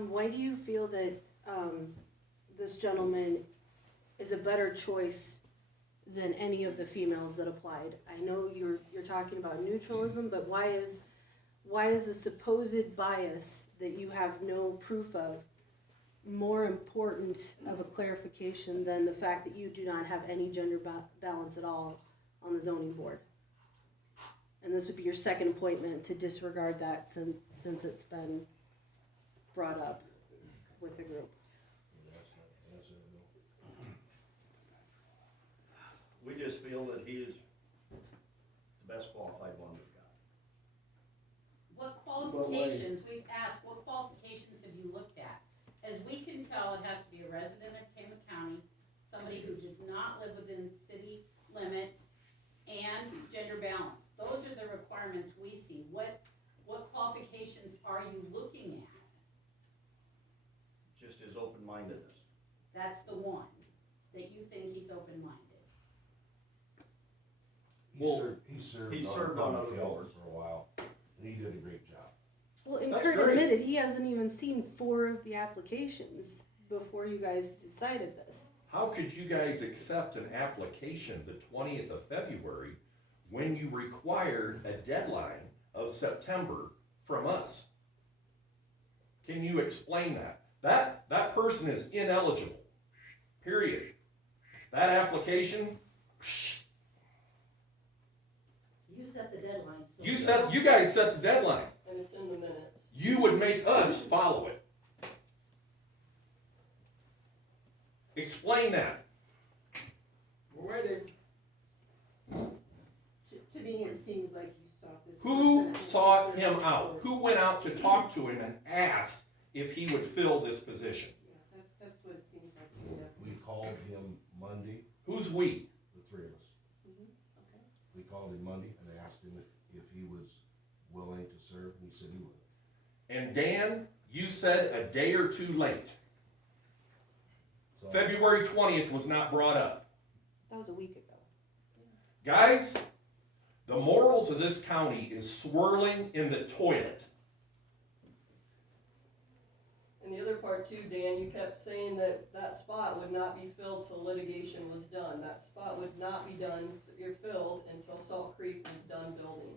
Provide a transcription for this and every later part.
Why do you feel that this gentleman is a better choice than any of the females that applied? I know you're talking about neutralism, but why is a supposed bias that you have no proof of more important of a clarification than the fact that you do not have any gender balance at all on the zoning board? And this would be your second appointment to disregard that since it's been brought up with the group. We just feel that he is the best qualified one we've got. What qualifications, we've asked, what qualifications have you looked at? As we can tell, it has to be a resident of Tama County, somebody who does not live within city limits, and gender balance. Those are the requirements we see. What qualifications are you looking at? Just his open-mindedness. That's the one, that you think he's open-minded. He served on other boards for a while, and he did a great job. Well, and That's Kurt great. admitted he hasn't even seen 4 of the applications before you guys decided this. How could you guys accept an application the 20th of February when you required a deadline of September from us? Can you explain that? That person is ineligible, period. That application, You set the deadline. So you guys set the deadline. And it's in the minutes. You would make us follow it. Explain that. We're waiting. To me, it seems like you sought this. Who person sought him out? Who went out to talk to him and asked if he would fill this position? Yeah, that's what it seems like. We called him Monday, Who's we? the three of us. Okay. We called him Monday and asked him if he was willing to serve, and he said he would. And Dan, you said a day or two late. So, February 20th was not brought up. That was a week ago. Guys, the morals of this county is swirling in the toilet. And the other part too, Dan, you kept saying that that spot would not be filled till litigation was done. That spot would not be done, you're filled until Salt Creek was done building.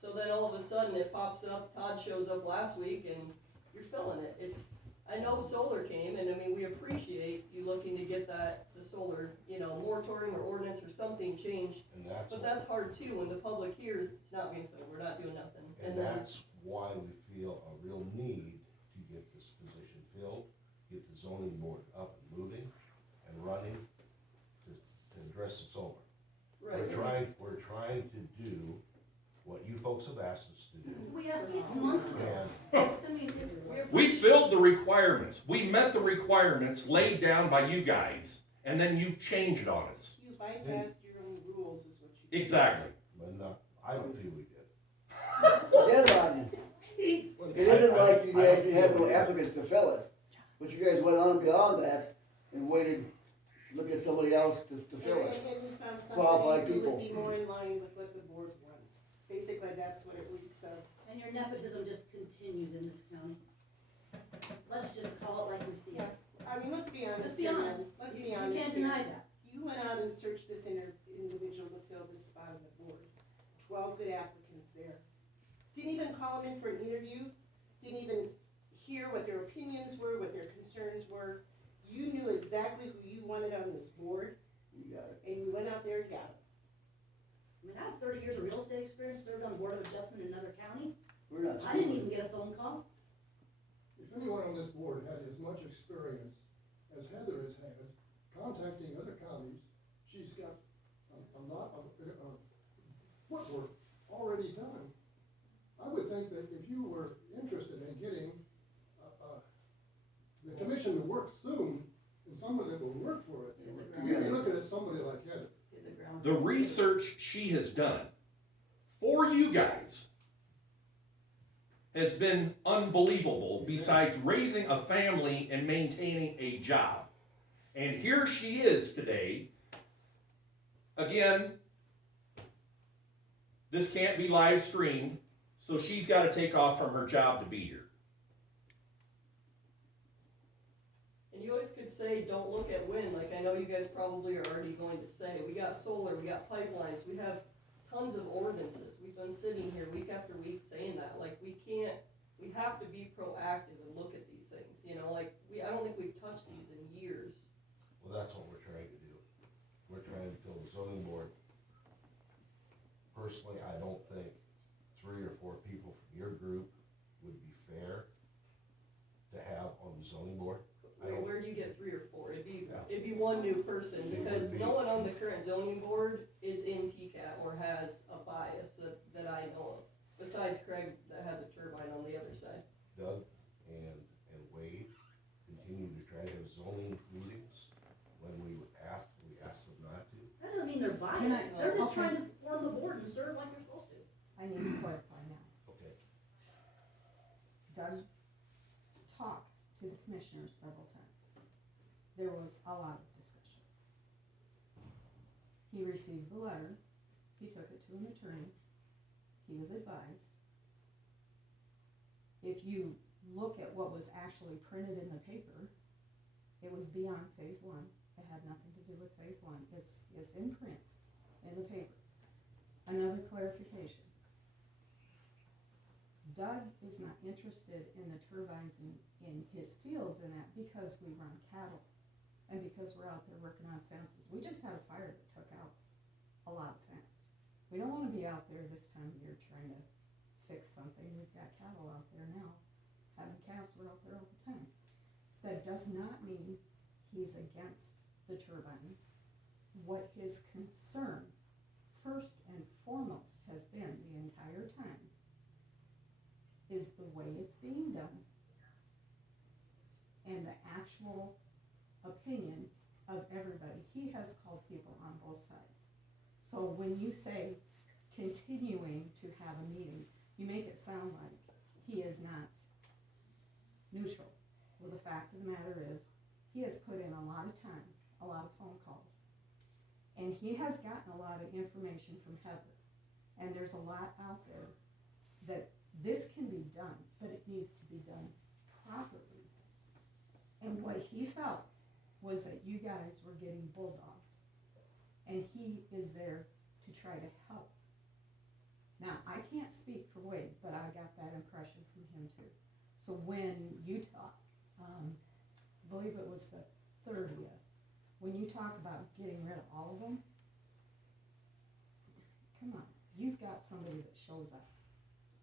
So then all of a sudden it pops up, Todd shows up last week and you're filling it. I know solar came, and I mean, we appreciate you looking to get the solar, moratorium or ordinance or something changed. And But that's hard too, when the public hears, it's not being filled, we're not doing nothing. and then- that's why we feel a real need to get this position filled, get the zoning board up and moving and running to address the solar. Right. We're trying to do what you folks have asked us to do. Mm-hmm. We asked 6 months ago. And I mean, We filled the requirements. We met the requirements laid down by you guys, and then you change it on us. You bypassed your own rules is what you did. Exactly. but not, I don't feel we did. Deadline. It isn't like you guys didn't have no applicants to fill it, but you guys went on beyond that and waited, look at somebody else to fill it. And you found Qualified somebody who people. would be more in line with what the board wants. Basically, that's what it reeks of. and your nepotism just continues in this county. Let's just call it like we see Yeah, it. I mean, let's be honest. Let's be honest. Let's You be honest. can't here. deny that. You went out and searched this individual to fill this spot on the board. 12 good applicants there. Didn't even call them in for an interview. Didn't even hear what their opinions were, what their concerns were. You knew exactly who you wanted on this board, You got it. and you went out there and got them. I mean, I have 30 years of real estate experience, served on board of adjustment in another county. We're not. I didn't even get a phone call. If anyone on this board had as much experience as Heather has had contacting other counties, she's got a lot of footwork already done. I would think that if you were interested in getting the commission to work soon, and someone that will work for it, you'd be looking at somebody like Heather. Hit the ground. The research she has done for you guys has been unbelievable, besides raising a family and maintaining a job. And here she is today. Again, this can't be live streamed, so she's got to take off from her job to be here. And you always could say, don't look at wind, like I know you guys probably are already going to say, we got solar, we got pipelines, we have tons of ordinances, we've been sitting here week after week saying that, like, we have to be proactive and look at these things, you know, like, I don't think we've touched these in years. Well, that's what we're trying to do. We're trying to fill the zoning board. Personally, I don't think 3 or 4 people from your group would be fair to have on the zoning board. Where do you get 3 or 4? Yeah. It'd be one new person, It would because be. no one on the current zoning board is in TCAT or has a bias that I know of, besides Craig that has a turbine on the other side. Doug and Wade continue to try to have zoning meetings when we ask them not to. That doesn't mean they're Can biased, I- they're just okay. trying to form the board and serve like they're supposed to. I need to clarify now. Okay. Doug talked to the commissioners several times. There was a lot of discussion. He received the letter, he took it to an attorney, he was advised. If you look at what was actually printed in the paper, it was beyond phase 1. It had nothing to do with phase 1. It's in print, in the paper. Another clarification. Doug is not interested in the turbines in his fields and that because we run cattle and because we're out there working on fences. We just had a fire that took out a lot of fence. We don't wanna be out there this time of year trying to fix something. We've got cattle out there now, having calves, we're out there all the time. That does not mean he's against the turbines. What his concern, first and foremost, has been the entire time is the way it's being done and the actual opinion of everybody. He has called people on both sides. So when you say continuing to have a meeting, you make it sound like he is not neutral. Well, the fact of the matter is, he has put in a lot of time, a lot of phone calls, and he has gotten a lot of information from Heather. And there's a lot out there that this can be done, but it needs to be done properly. And what he felt was that you guys were getting bulldogged, and he is there to try to help. Now, I can't speak for Wade, but I got that impression from him too. So when you talk, I believe it was the 30th, when you talk about getting rid of all of them, come on, you've got somebody that shows up.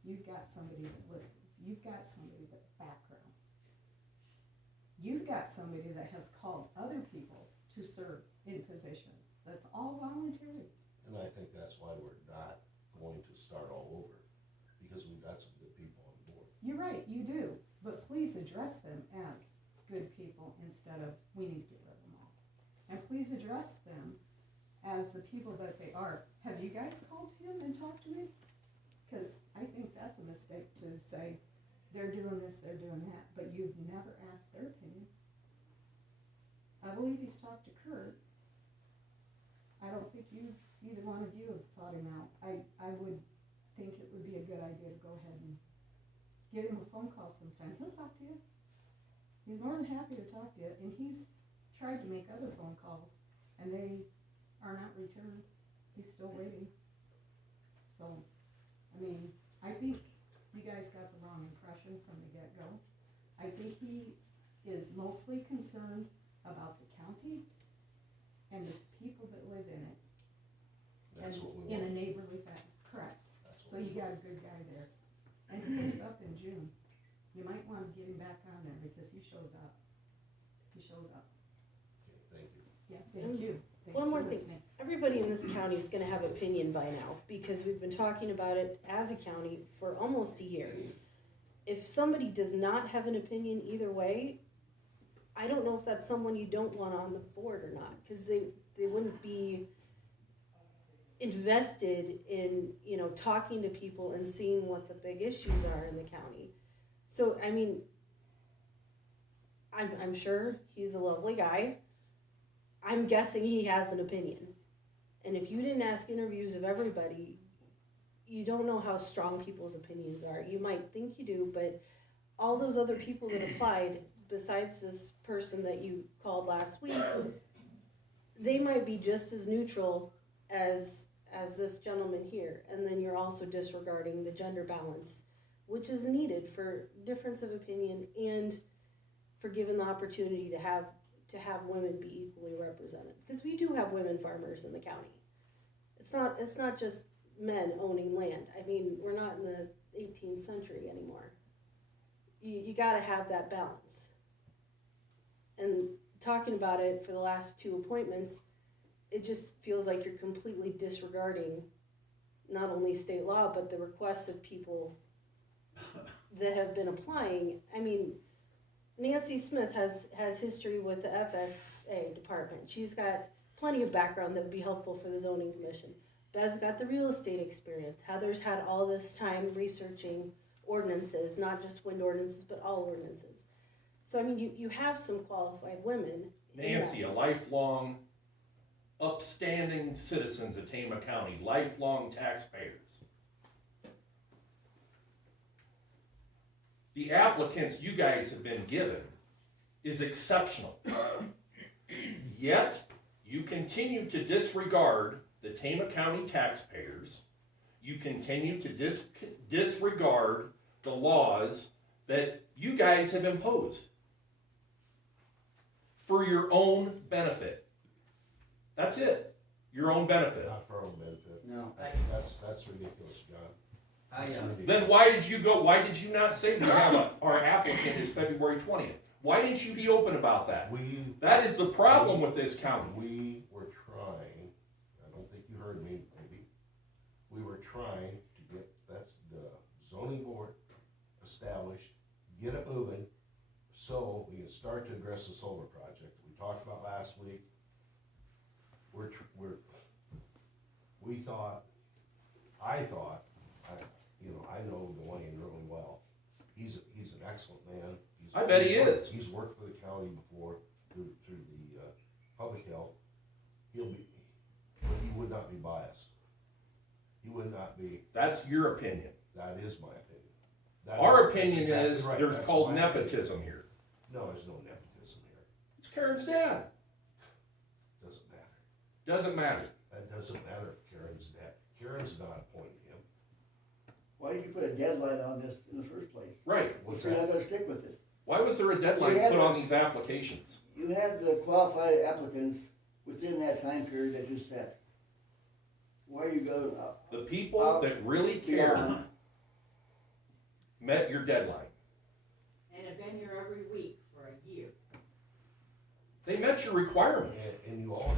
You've got somebody that listens. You've got somebody that backgrounds. You've got somebody that has called other people to serve in positions. That's all voluntary. And I think that's why we're not going to start all over, because we've got some good people on board. You're right, you do. But please address them as good people instead of we need to get rid of them all. And please address them as the people that they are. Have you guys called him and talked to him? Because I think that's a mistake to say, they're doing this, they're doing that, but you've never asked their opinion. I believe he's talked to Kurt. I don't think either one of you have sought him out. I would think it would be a good idea to go ahead and give him a phone call sometime. He'll talk to you. He's more than happy to talk to you, and he's tried to make other phone calls, and they are not returned. He's still waiting. So, I mean, I think you guys got the wrong impression from the get-go. I think he is mostly concerned about the county and the people that live in it. That's and what we in a want. neighborly fashion, correct. That's So what you we got a good guy there. And he is up in June. You might wanna get him back on there because he shows up. He shows up. Okay, thank you. Yeah, thank you. Thanks One more for thing. listening. Everybody in this county is gonna have opinion by now, because we've been talking about it as a county for almost a year. If somebody does not have an opinion either way, I don't know if that's someone you don't want on the board or not, cause they wouldn't be invested in, talking to people and seeing what the big issues are in the county. So, I mean, I'm sure he's a lovely guy. I'm guessing he has an opinion. And if you didn't ask interviews of everybody, you don't know how strong people's opinions are. You might think you do, but all those other people that applied besides this person that you called last week, they might be just as neutral as this gentleman here. And then you're also disregarding the gender balance, which is needed for difference of opinion and for given the opportunity to have women be equally represented. Because we do have women farmers in the county. It's not just men owning land. I mean, we're not in the 18th century anymore. You got to have that balance. And talking about it for the last 2 appointments, it just feels like you're completely disregarding not only state law, but the requests of people that have been applying. I mean, Nancy Smith has history with the FSA department. She's got plenty of background that would be helpful for the zoning commission. Bev's got the real estate experience. Heather's had all this time researching ordinances, not just wind ordinances, but all ordinances. So, I mean, you have some qualified women. Nancy, a lifelong, upstanding citizens of Tama County, lifelong taxpayers. The applicants you guys have been given is exceptional. Yet, you continue to disregard the Tama County taxpayers. You continue to disregard the laws that you guys have imposed for your own benefit. That's it. Your own benefit. Not for our own benefit. No. That's ridiculous, John. That's ridiculous. Then why did you not say we have our applicant is February 20th? Why didn't you be open about that? That is the problem with this county. We were trying, I don't think you heard me, maybe. We were trying to get the zoning board established, get it moving, so we can start to address the solar project we talked about last week. I know Dwayne really well. He's an excellent man. I bet he is. He's worked for the county before through the public health. He would not be biased. He would not be. That's your opinion. That is my opinion. Our opinion exactly is right. there's That's called my nepotism opinion. here. No, there's no nepotism here. It's Karen's dad. Doesn't matter. Doesn't matter. That doesn't matter if Karen's dad. Karen's not appointing him. Why did you put a deadline on this in the first place? Right. If you're not gonna stick with it. Why was there a deadline We had put on a- these applications? You had the qualified applicants within that time period that you set. Why are you going up? The people that really care beyond? met your deadline. And have been here every week for a year. They met your requirements. And you all